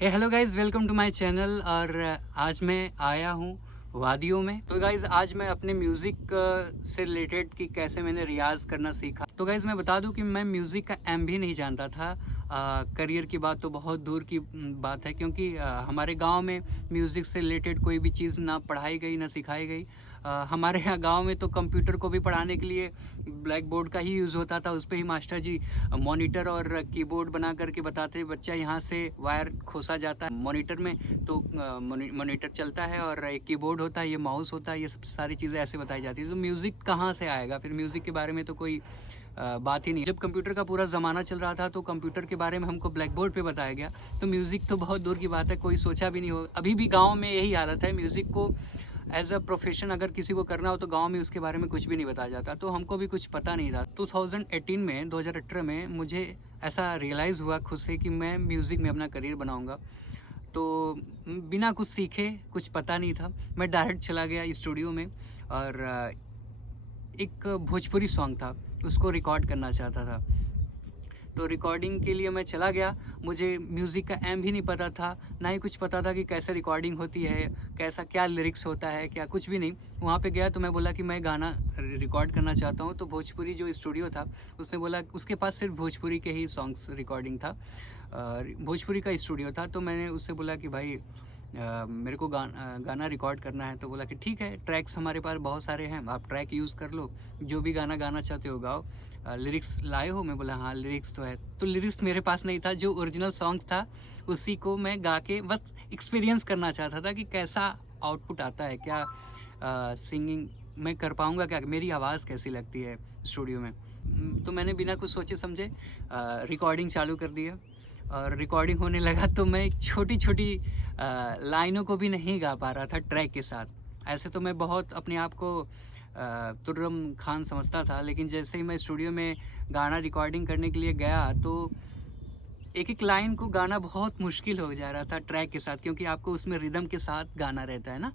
Hello guys, welcome to my channel. और आज मैं आया हूँ वादियों में। तो गाइज़ आज मैं अपने म्यूज़िक से रिलेटेड कि कैसे मैंने रियाज़ करना सीखा। तो गाइज़ मैं बता दूँ कि मैं म्यूज़िक का एम भी नहीं जानता था। करियर की बात तो बहुत दूर की बात है, क्योंकि हमारे गांव में म्यूज़िक से रिलेटेड कोई भी चीज़ ना पढ़ाई गई ना सिखाई गई। हमारे यहाँ गांव में तो कंप्यूटर को भी पढ़ाने के लिए ब्लैक बोर्ड का ही यूज़ होता था। उस पर ही मास्टर जी मॉनिटर और कीबोर्ड बना करके बताते, बच्चा यहाँ से वायर खोसा जाता है मॉनिटर में, तो मॉनिटर चलता है और एक कीबोर्ड होता है, ये माउस होता है, ये सब सारी चीज़ें ऐसे बताई जाती है। तो म्यूज़िक कहाँ से आएगा फिर? म्यूज़िक के बारे में तो कोई बात ही नहीं। जब कंप्यूटर का पूरा ज़माना चल रहा था तो कंप्यूटर के बारे में हमको ब्लैक बोर्ड पे बताया गया, तो म्यूज़िक तो बहुत दूर की बात है, कोई सोचा भी नहीं हो। अभी भी गांव में यही हालत है। म्यूज़िक को एज अ प्रोफेशन अगर किसी को करना हो तो गांव में उसके बारे में कुछ भी नहीं बताया जाता, तो हमको भी कुछ पता नहीं था। 2018 में मुझे ऐसा रियलाइज़ हुआ खुद से कि मैं म्यूज़िक में अपना करियर बनाऊंगा। तो बिना कुछ सीखे, कुछ पता नहीं था, मैं डायरेक्ट चला गया स्टूडियो में और एक भोजपुरी सॉन्ग था, उसको रिकॉर्ड करना चाहता था। तो रिकॉर्डिंग के लिए मैं चला गया। मुझे म्यूज़िक का एम भी नहीं पता था, ना ही कुछ पता था कि कैसे रिकॉर्डिंग होती है, कैसा क्या लिरिक्स होता है, क्या कुछ भी नहीं। वहाँ पे गया तो मैं बोला कि मैं गाना रिकॉर्ड करना चाहता हूँ। तो भोजपुरी जो स्टूडियो था उसने बोला, उसके पास सिर्फ भोजपुरी के ही सॉन्ग्स रिकॉर्डिंग था, भोजपुरी का स्टूडियो था। तो मैंने उससे बोला कि भाई मेरे को गाना रिकॉर्ड करना है। तो बोला कि ठीक है, ट्रैक्स हमारे पास बहुत सारे हैं, आप ट्रैक यूज़ कर लो, जो भी गाना गाना चाहते हो गाओ। लिरिक्स लाए हो? मैं बोला हाँ लिरिक्स तो है। तो लिरिक्स मेरे पास नहीं था, जो ओरिजिनल सॉन्ग था उसी को मैं गा के बस एक्सपीरियंस करना चाहता था कि कैसा आउटपुट आता है, क्या सिंगिंग मैं कर पाऊँगा, क्या मेरी आवाज़ कैसी लगती है स्टूडियो में। तो मैंने बिना कुछ सोचे समझे रिकॉर्डिंग चालू कर दिया। और रिकॉर्डिंग होने लगा तो मैं एक छोटी छोटी लाइनों को भी नहीं गा पा रहा था ट्रैक के साथ। ऐसे तो मैं बहुत अपने आप को तुर्रम खान समझता था, लेकिन जैसे ही मैं स्टूडियो में गाना रिकॉर्डिंग करने के लिए गया तो एक एक लाइन को गाना बहुत मुश्किल हो जा रहा था ट्रैक के साथ, क्योंकि आपको उसमें रिदम के साथ गाना रहता है ना।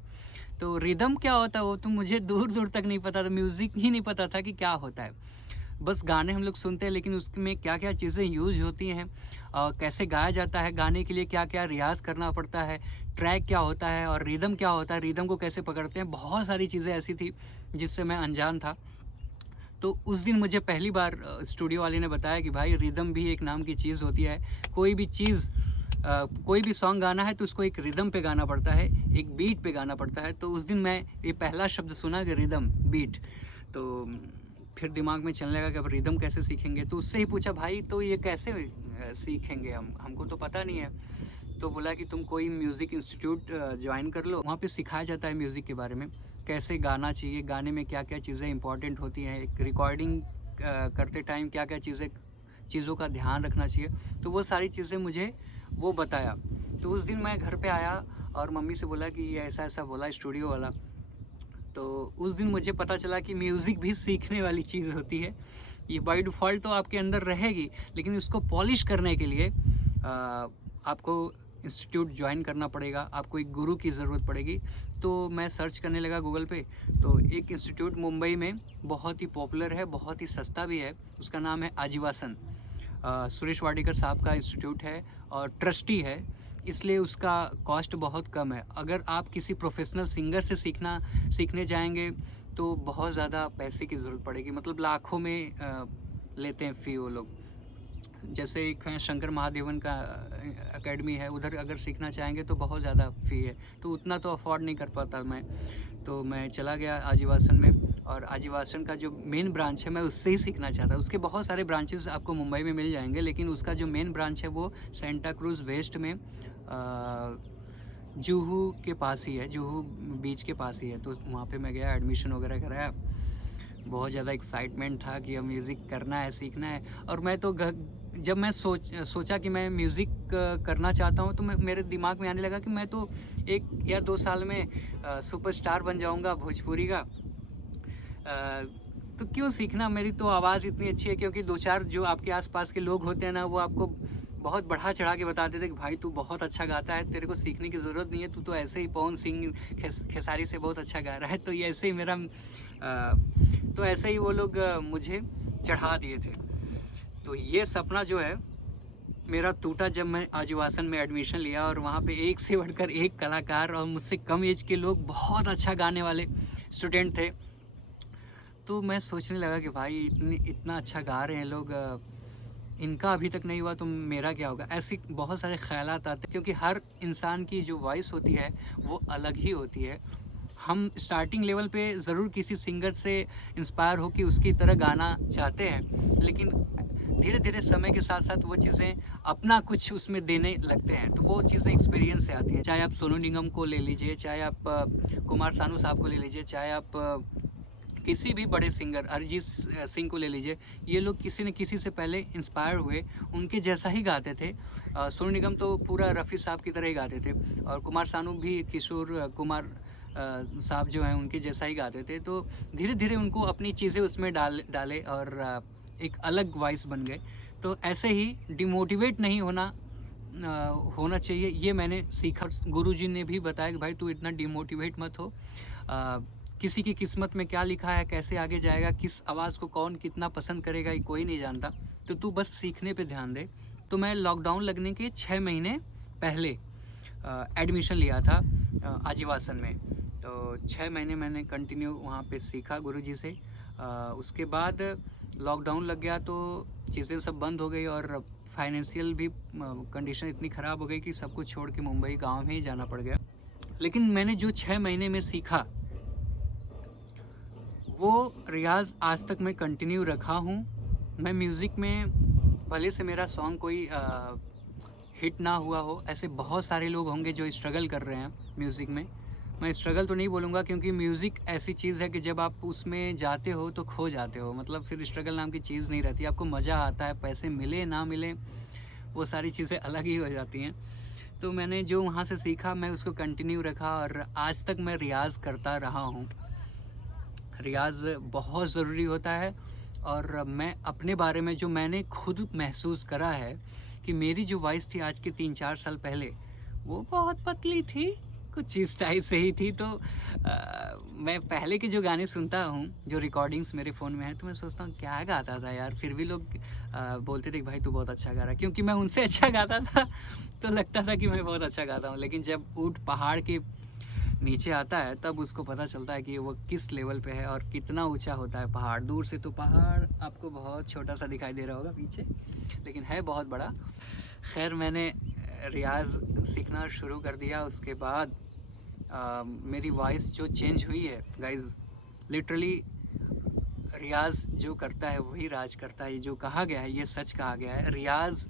तो रिदम क्या होता है वो तो मुझे दूर दूर तक नहीं पता था, म्यूज़िक ही नहीं पता था कि क्या होता है। बस गाने हम लोग सुनते हैं, लेकिन उसमें क्या क्या चीज़ें यूज होती हैं और कैसे गाया जाता है, गाने के लिए क्या क्या रियाज़ करना पड़ता है, ट्रैक क्या होता है और रिदम क्या होता है, रिदम को कैसे पकड़ते हैं, बहुत सारी चीज़ें ऐसी थी जिससे मैं अनजान था। तो उस दिन मुझे पहली बार स्टूडियो वाले ने बताया कि भाई रिदम भी एक नाम की चीज़ होती है। कोई भी चीज़ कोई भी सॉन्ग गाना है तो उसको एक रिदम पे गाना पड़ता है, एक बीट पे गाना पड़ता है। तो उस दिन मैं ये पहला शब्द सुना कि रिदम बीट। तो फिर दिमाग में चलने लगा कि अब रिदम कैसे सीखेंगे। तो उससे ही पूछा भाई तो ये कैसे सीखेंगे, हमको तो पता नहीं है। तो बोला कि तुम कोई म्यूज़िक इंस्टीट्यूट ज्वाइन कर लो, वहाँ पे सिखाया जाता है म्यूज़िक के बारे में, कैसे गाना चाहिए, गाने में क्या क्या चीज़ें इंपॉर्टेंट होती हैं, एक रिकॉर्डिंग करते टाइम क्या क्या चीज़ों का ध्यान रखना चाहिए। तो वो सारी चीज़ें मुझे वो बताया। तो उस दिन मैं घर पे आया और मम्मी से बोला कि ये ऐसा ऐसा बोला स्टूडियो वाला। तो उस दिन मुझे पता चला कि म्यूज़िक भी सीखने वाली चीज़ होती है। ये बाय डिफ़ॉल्ट तो आपके अंदर रहेगी, लेकिन उसको पॉलिश करने के लिए आपको इंस्टीट्यूट ज्वाइन करना पड़ेगा, आपको एक गुरु की ज़रूरत पड़ेगी। तो मैं सर्च करने लगा गूगल पे, तो एक इंस्टीट्यूट मुंबई में बहुत ही पॉपुलर है, बहुत ही सस्ता भी है, उसका नाम है आजीवासन। सुरेश वाडेकर साहब का इंस्टीट्यूट है और ट्रस्टी है, इसलिए उसका कॉस्ट बहुत कम है। अगर आप किसी प्रोफेशनल सिंगर से सीखने जाएंगे तो बहुत ज़्यादा पैसे की ज़रूरत पड़ेगी, मतलब लाखों में लेते हैं फ़ी वो लोग। जैसे एक है शंकर महादेवन का एकेडमी है, उधर अगर सीखना चाहेंगे तो बहुत ज़्यादा फ़ी है, तो उतना तो अफोर्ड नहीं कर पाता मैं। तो मैं चला गया आजीवासन में, और आजीवासन का जो मेन ब्रांच है मैं उससे ही सीखना चाहता। उसके बहुत सारे ब्रांचेस आपको मुंबई में मिल जाएंगे, लेकिन उसका जो मेन ब्रांच है वो सेंटा क्रूज़ वेस्ट में जुहू के पास ही है, जुहू बीच के पास ही है। तो वहाँ पे मैं गया, एडमिशन वगैरह कराया। बहुत ज़्यादा एक्साइटमेंट था कि अब म्यूज़िक करना है, सीखना है। और मैं तो जब मैं सोचा कि मैं म्यूज़िक करना चाहता हूँ, तो मेरे दिमाग में आने लगा कि मैं तो 1 या 2 साल में सुपरस्टार बन जाऊँगा भोजपुरी का। तो क्यों सीखना, मेरी तो आवाज़ इतनी अच्छी है। क्योंकि 2-4 जो आपके आसपास के लोग होते हैं ना, वो आपको बहुत बढ़ा चढ़ा के बताते थे कि भाई तू बहुत अच्छा गाता है, तेरे को सीखने की ज़रूरत नहीं है, तू तो ऐसे ही पवन सिंह खेसारी से बहुत अच्छा गा रहा है। तो ये ऐसे ही मेरा तो ऐसे ही वो लोग मुझे चढ़ा दिए थे। तो ये सपना जो है मेरा टूटा जब मैं आजीवासन में एडमिशन लिया और वहाँ पे एक से बढ़कर एक कलाकार और मुझसे कम एज के लोग बहुत अच्छा गाने वाले स्टूडेंट थे। तो मैं सोचने लगा कि भाई इतना अच्छा गा रहे हैं लोग, इनका अभी तक नहीं हुआ तो मेरा क्या होगा। ऐसी बहुत सारे ख्यालात आते हैं क्योंकि हर इंसान की जो वॉइस होती है वो अलग ही होती है। हम स्टार्टिंग लेवल पे ज़रूर किसी सिंगर से इंस्पायर हो कि उसकी तरह गाना चाहते हैं, लेकिन धीरे धीरे समय के साथ साथ वो चीज़ें अपना कुछ उसमें देने लगते हैं, तो वो चीज़ें एक्सपीरियंस से आती हैं। चाहे आप सोनू निगम को ले लीजिए, चाहे आप कुमार सानू साहब को ले लीजिए, चाहे आप किसी भी बड़े सिंगर अरिजीत सिंह को ले लीजिए, ये लोग किसी न किसी से पहले इंस्पायर हुए, उनके जैसा ही गाते थे। सोनू निगम तो पूरा रफ़ी साहब की तरह ही गाते थे, और कुमार सानू भी किशोर कुमार साहब जो हैं उनके जैसा ही गाते थे। तो धीरे धीरे उनको अपनी चीज़ें उसमें डाले और एक अलग वॉइस बन गए। तो ऐसे ही डिमोटिवेट नहीं होना चाहिए, ये मैंने सीखा। गुरुजी ने भी बताया कि भाई तू इतना डिमोटिवेट मत हो, किसी की किस्मत में क्या लिखा है, कैसे आगे जाएगा, किस आवाज़ को कौन कितना पसंद करेगा, ये कोई नहीं जानता, तो तू बस सीखने पे ध्यान दे। तो मैं लॉकडाउन लगने के 6 महीने पहले एडमिशन लिया था आजीवासन में। तो 6 महीने मैंने कंटिन्यू वहाँ पे सीखा गुरुजी से। उसके बाद लॉकडाउन लग गया तो चीज़ें सब बंद हो गई और फाइनेंशियल भी कंडीशन इतनी ख़राब हो गई कि सब कुछ छोड़ के मुंबई गांव में ही जाना पड़ गया। लेकिन मैंने जो 6 महीने में सीखा वो रियाज़ आज तक मैं कंटिन्यू रखा हूँ। मैं म्यूज़िक में भले से मेरा सॉन्ग कोई हिट ना हुआ हो, ऐसे बहुत सारे लोग होंगे जो स्ट्रगल कर रहे हैं म्यूज़िक में। मैं स्ट्रगल तो नहीं बोलूँगा क्योंकि म्यूज़िक ऐसी चीज़ है कि जब आप उसमें जाते हो तो खो जाते हो, मतलब फिर स्ट्रगल नाम की चीज़ नहीं रहती। आपको मज़ा आता है, पैसे मिले ना मिले वो सारी चीज़ें अलग ही हो जाती हैं। तो मैंने जो वहाँ से सीखा मैं उसको कंटिन्यू रखा और आज तक मैं रियाज़ करता रहा हूँ। रियाज़ बहुत ज़रूरी होता है, और मैं अपने बारे में जो मैंने खुद महसूस करा है कि मेरी जो वॉइस थी आज के 3-4 साल पहले वो बहुत पतली थी, कुछ इस टाइप से ही थी। तो मैं पहले के जो गाने सुनता हूँ, जो रिकॉर्डिंग्स मेरे फ़ोन में है, तो मैं सोचता हूँ क्या गाता था यार। फिर भी लोग बोलते थे कि भाई तू बहुत अच्छा गा रहा है, क्योंकि मैं उनसे अच्छा गाता था तो लगता था कि मैं बहुत अच्छा गाता हूँ। लेकिन जब ऊँट पहाड़ के नीचे आता है तब उसको पता चलता है कि वो किस लेवल पे है और कितना ऊंचा होता है पहाड़। दूर से तो पहाड़ आपको बहुत छोटा सा दिखाई दे रहा होगा पीछे, लेकिन है बहुत बड़ा। खैर मैंने रियाज़ सीखना शुरू कर दिया। उसके बाद मेरी वॉइस जो चेंज हुई है गाइज, लिटरली रियाज़ जो करता है वही राज करता है। ये जो कहा गया है ये सच कहा गया है, रियाज़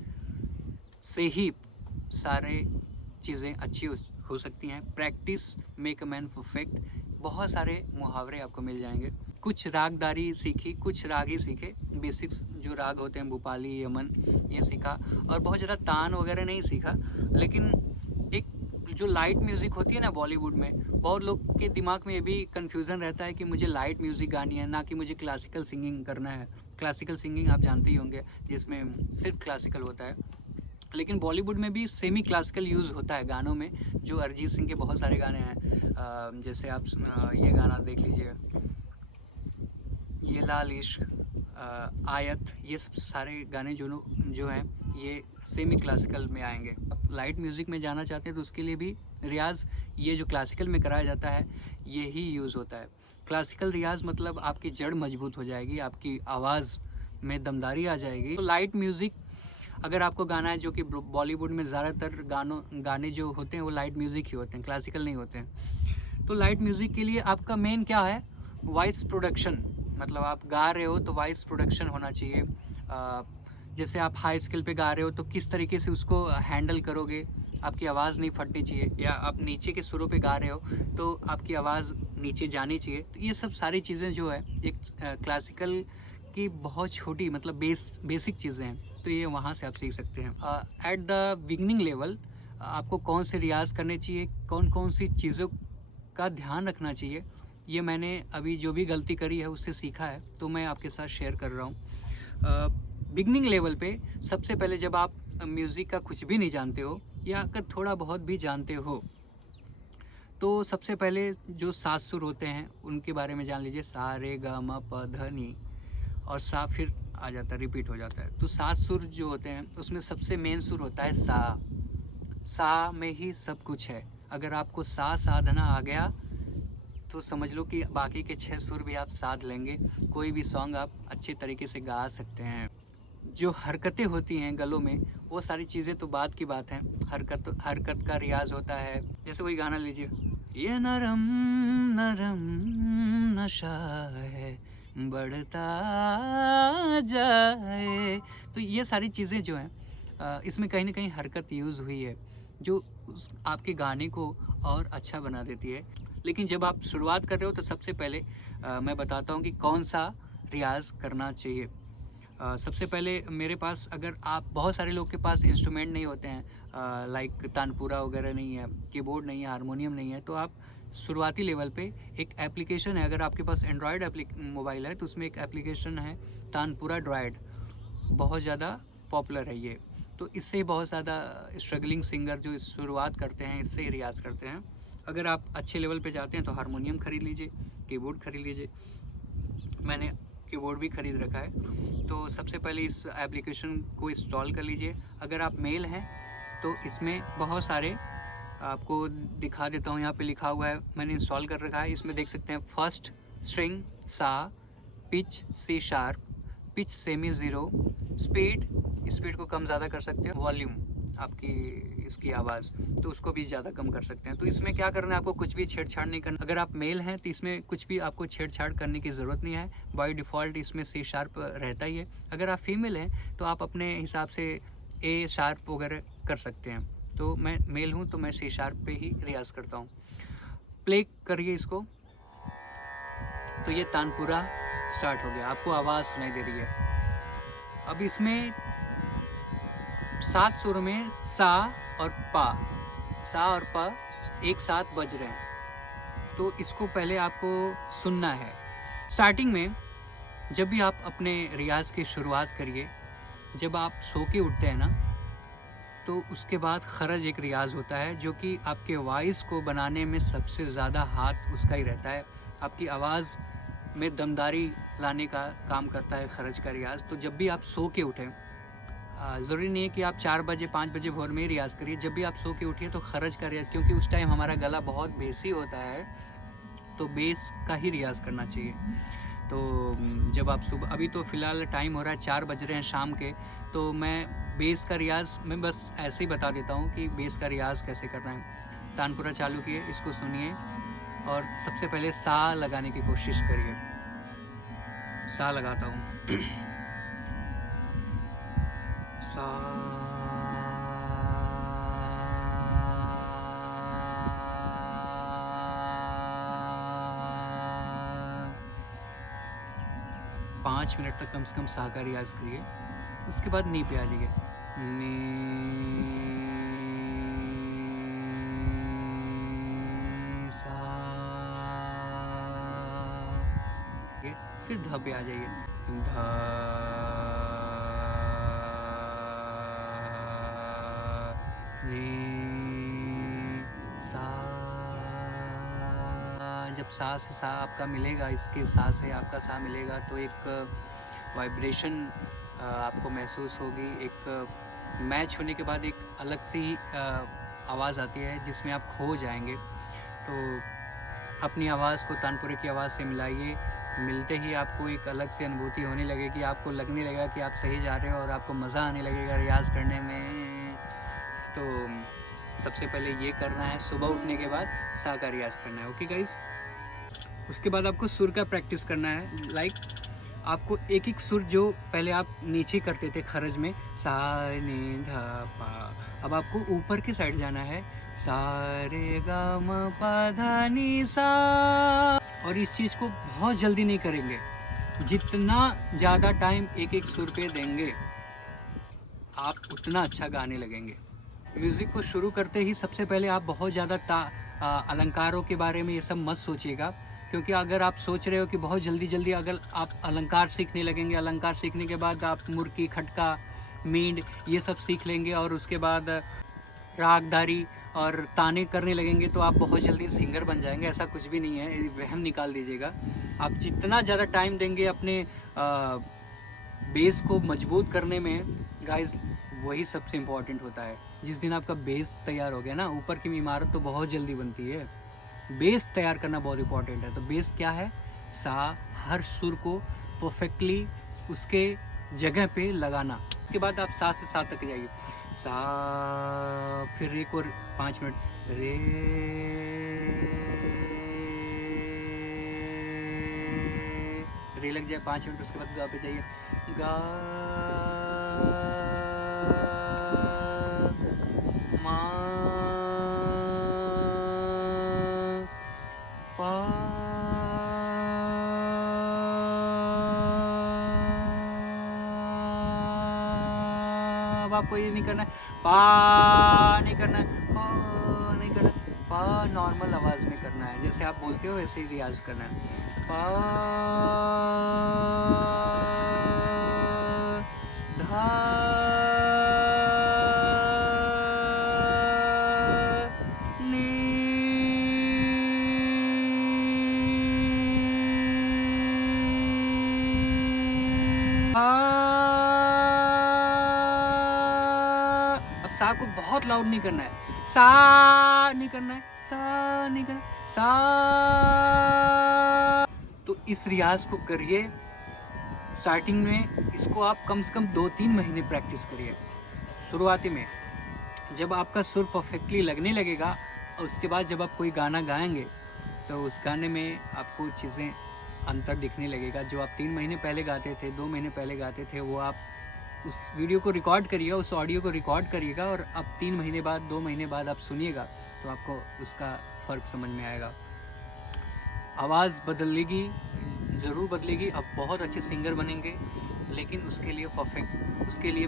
से ही सारे चीज़ें अच्छी हो सकती हैं। Practice make a man perfect. बहुत सारे मुहावरे आपको मिल जाएंगे। कुछ रागदारी सीखी, कुछ राग ही सीखे, बेसिक्स जो राग होते हैं भूपाली, यमन, ये सीखा, और बहुत ज़्यादा तान वगैरह नहीं सीखा। लेकिन एक जो लाइट म्यूज़िक होती है ना बॉलीवुड में, बहुत लोग के दिमाग में ये भी कन्फ्यूज़न रहता है कि मुझे लाइट म्यूज़िक गानी है, ना कि मुझे क्लासिकल सिंगिंग करना है। क्लासिकल सिंगिंग आप जानते ही होंगे जिसमें सिर्फ क्लासिकल होता है, लेकिन बॉलीवुड में भी सेमी क्लासिकल यूज़ होता है गानों में। जो अरिजीत सिंह के बहुत सारे गाने हैं, जैसे आप ये गाना देख लीजिए, ये लाल इश्क, आयत, ये सब सारे गाने जो हैं ये सेमी क्लासिकल में आएंगे। आप लाइट म्यूज़िक में जाना चाहते हैं तो उसके लिए भी रियाज़ ये जो क्लासिकल में कराया जाता है ये ही यूज़ होता है। क्लासिकल रियाज़ मतलब आपकी जड़ मजबूत हो जाएगी, आपकी आवाज़ में दमदारी आ जाएगी। तो लाइट म्यूज़िक अगर आपको गाना है, जो कि बॉलीवुड में ज़्यादातर गाने जो होते हैं वो लाइट म्यूज़िक ही होते हैं, क्लासिकल नहीं होते हैं। तो लाइट म्यूज़िक के लिए आपका मेन क्या है, वॉइस प्रोडक्शन। मतलब आप गा रहे हो तो वॉइस प्रोडक्शन होना चाहिए। जैसे आप हाई स्केल पे गा रहे हो तो किस तरीके से उसको हैंडल करोगे, आपकी आवाज़ नहीं फटनी चाहिए। या आप नीचे के सुरों पे गा रहे हो तो आपकी आवाज़ नीचे जानी चाहिए। तो ये सब सारी चीज़ें जो है एक क्लासिकल की बहुत छोटी मतलब बेसिक चीज़ें हैं, तो ये वहाँ से आप सीख सकते हैं। एट द बिगनिंग लेवल आपको कौन से रियाज़ करने चाहिए, कौन कौन सी चीज़ों का ध्यान रखना चाहिए, ये मैंने अभी जो भी गलती करी है उससे सीखा है, तो मैं आपके साथ शेयर कर रहा हूँ। बिगनिंग लेवल पे सबसे पहले जब आप म्यूज़िक का कुछ भी नहीं जानते हो या अगर थोड़ा बहुत भी जानते हो, तो सबसे पहले जो 7 सुर होते हैं उनके बारे में जान लीजिए, सा रे ग म प ध नि, और सा फिर आ जाता है, रिपीट हो जाता है। तो 7 सुर जो होते हैं उसमें सबसे मेन सुर होता है सा। सा में ही सब कुछ है। अगर आपको सा साधना आ गया तो समझ लो कि बाकी के 6 सुर भी आप साध लेंगे, कोई भी सॉन्ग आप अच्छे तरीके से गा सकते हैं। जो हरकतें होती हैं गलों में, वो सारी चीज़ें तो बात की बात हैं। हरकत का रियाज होता है। जैसे कोई गाना लीजिए, ये नरम नरम नशा है बढ़ता जाए, तो ये सारी चीज़ें जो हैं इसमें कहीं ना कहीं हरकत यूज़ हुई है, जो आपके गाने को और अच्छा बना देती है। लेकिन जब आप शुरुआत कर रहे हो तो सबसे पहले मैं बताता हूँ कि कौन सा रियाज़ करना चाहिए। सबसे पहले मेरे पास, अगर आप, बहुत सारे लोग के पास इंस्ट्रूमेंट नहीं होते हैं, लाइक तानपुरा वगैरह नहीं है, कीबोर्ड नहीं है, हारमोनियम नहीं है, तो आप शुरुआती लेवल पे एक एप्लीकेशन है, अगर आपके पास एंड्रॉयड मोबाइल है तो उसमें एक एप्लीकेशन है तानपुरा ड्राइड, बहुत ज़्यादा पॉपुलर है ये। तो इससे ही बहुत ज़्यादा स्ट्रगलिंग सिंगर जो शुरुआत करते हैं इससे ही रियाज़ करते हैं। अगर आप अच्छे लेवल पे जाते हैं तो हारमोनियम ख़रीद लीजिए, कीबोर्ड ख़रीद लीजिए। मैंने कीबोर्ड भी ख़रीद रखा है। तो सबसे पहले इस एप्लीकेशन को इंस्टॉल कर लीजिए। अगर आप मेल हैं तो इसमें बहुत सारे, आपको दिखा देता हूँ, यहाँ पे लिखा हुआ है, मैंने इंस्टॉल कर रखा है। इसमें देख सकते हैं फर्स्ट स्ट्रिंग सा, pitch C sharp, pitch semi zero, speed को कम ज़्यादा कर सकते हैं, वॉल्यूम आपकी इसकी आवाज़ तो उसको भी ज़्यादा कम कर सकते हैं। तो इसमें क्या करना है, आपको कुछ भी छेड़छाड़ नहीं करना। अगर आप मेल हैं तो इसमें कुछ भी आपको छेड़छाड़ करने की ज़रूरत नहीं है, बाय डिफ़ॉल्ट इसमें सी शार्प रहता ही है। अगर आप फीमेल हैं तो आप अपने हिसाब से ए शार्प वगैरह कर सकते हैं। तो मैं मेल हूँ तो मैं सी शार्प पे ही रियाज़ करता हूँ। प्ले करिए इसको, तो ये तानपुरा स्टार्ट हो गया, आपको आवाज़ सुनाई दे रही है। अब इसमें 7 सुर में सा और पा एक साथ बज रहे हैं, तो इसको पहले आपको सुनना है। स्टार्टिंग में जब भी आप अपने रियाज की शुरुआत करिए, जब आप सो के उठते हैं ना, तो उसके बाद खरज एक रियाज होता है जो कि आपके वॉइस को बनाने में सबसे ज़्यादा हाथ उसका ही रहता है। आपकी आवाज़ में दमदारी लाने का काम करता है खरज का रियाज। तो जब भी आप सो के उठें, ज़रूरी नहीं है कि आप 4 बजे 5 बजे भोर में ही रियाज़ करिए, जब भी आप सो के उठिए तो खरज का रियाज़, क्योंकि उस टाइम हमारा गला बहुत बेसी होता है, तो बेस का ही रियाज़ करना चाहिए। तो जब आप सुबह, अभी तो फ़िलहाल टाइम हो रहा है 4 बज रहे हैं शाम के, तो मैं बेस का रियाज़ मैं बस ऐसे ही बता देता हूँ कि बेस का रियाज़ कैसे करना है। तानपुरा चालू किए, इसको सुनिए और सबसे पहले सा लगाने की कोशिश करिए। सा लगाता हूँ, सा, पाँच मिनट तक कम से कम सा का रियाज़ करिए। उसके बाद नी पे आ जाइए, नी, सा, फिर ध पे आ जाइए, ध, नी, सा। जब सा से सा आपका मिलेगा, इसके सा से आपका सा मिलेगा, तो एक वाइब्रेशन आपको महसूस होगी। एक मैच होने के बाद एक अलग सी आवाज़ आती है जिसमें आप खो जाएंगे। तो अपनी आवाज़ को तानपुरे की आवाज़ से मिलाइए। मिलते ही आपको एक अलग सी अनुभूति होने लगेगी, आपको लगने लगेगा कि आप सही जा रहे हो और आपको मज़ा आने लगेगा रियाज़ करने में। तो सबसे पहले ये करना है, सुबह उठने के बाद सा का रियाज़ करना है। ओके गाइज़, उसके बाद आपको सुर का प्रैक्टिस करना है। लाइक आपको एक एक सुर जो पहले आप नीचे करते थे खरज में, सा नी धा पा, अब आपको ऊपर के साइड जाना है, सा रे गा म पा धा नी सा। और इस चीज़ को बहुत जल्दी नहीं करेंगे, जितना ज़्यादा टाइम एक एक सुर पे देंगे आप उतना अच्छा गाने लगेंगे। म्यूज़िक को शुरू करते ही सबसे पहले आप बहुत ज़्यादा अलंकारों के बारे में ये सब मत सोचिएगा, क्योंकि अगर आप सोच रहे हो कि बहुत जल्दी अगर आप अलंकार सीखने लगेंगे, अलंकार सीखने के बाद आप मुर्की, खटका, मींड ये सब सीख लेंगे और उसके बाद रागदारी और ताने करने लगेंगे, तो आप बहुत जल्दी सिंगर बन जाएंगे। ऐसा कुछ भी नहीं है, वहम निकाल दीजिएगा। आप जितना ज़्यादा टाइम देंगे अपने बेस को मजबूत करने में गाइस वही सबसे इम्पोर्टेंट होता है। जिस दिन आपका बेस तैयार हो गया ना, ऊपर की इमारत तो बहुत जल्दी बनती है, बेस तैयार करना बहुत इम्पोर्टेंट है। तो बेस क्या है? सा, हर सुर को परफेक्टली उसके जगह पे लगाना। उसके बाद आप सा से सा तक जाइए, सा, फिर एक और 5 मिनट रे, रे लग जाए 5 मिनट, उसके बाद गा पे जाइए, गा, मा, पा, अब आपको ये नहीं करना है पा, नहीं करना है पा, नहीं करना है पा, नॉर्मल आवाज में करना है, जैसे आप बोलते हो वैसे ही रियाज करना है। पा, धा, नी, अब सा को बहुत लाउड नहीं करना है, सा नहीं करना है, सा नहीं करना है, सा। तो इस रियाज को करिए स्टार्टिंग में, इसको आप कम से कम 2-3 महीने प्रैक्टिस करिए शुरुआती में। जब आपका सुर परफेक्टली लगने लगेगा, और उसके बाद जब आप कोई गाना गाएंगे तो उस गाने में आपको चीज़ें अंतर दिखने लगेगा। जो आप 3 महीने पहले गाते थे, 2 महीने पहले गाते थे, वो आप उस वीडियो को रिकॉर्ड करिएगा, उस ऑडियो को रिकॉर्ड करिएगा, और अब 3 महीने बाद, 2 महीने बाद आप सुनिएगा तो आपको उसका फ़र्क समझ में आएगा। आवाज़ बदलेगी, ज़रूर बदलेगी, आप बहुत अच्छे सिंगर बनेंगे, लेकिन उसके लिए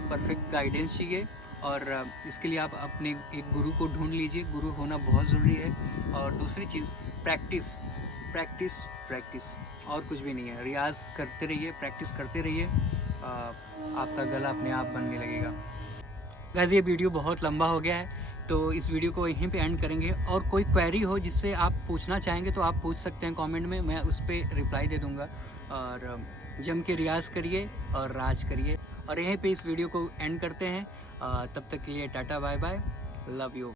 परफेक्ट गाइडेंस चाहिए, और इसके लिए आप अपने एक गुरु को ढूंढ लीजिए। गुरु होना बहुत ज़रूरी है। और दूसरी चीज़ प्रैक्टिस, प्रैक्टिस, प्रैक्टिस, और कुछ भी नहीं है। रियाज़ करते रहिए, प्रैक्टिस करते रहिए, आपका गला अपने आप बनने लगेगा। गाइस ये वीडियो बहुत लंबा हो गया है, तो इस वीडियो को यहीं पे एंड करेंगे। और कोई क्वेरी हो जिससे आप पूछना चाहेंगे तो आप पूछ सकते हैं कमेंट में, मैं उस पर रिप्लाई दे दूँगा। और जम के रियाज़ करिए और राज करिए। और यहीं पे इस वीडियो को एंड करते हैं। तब तक के लिए tata, bye bye, love you.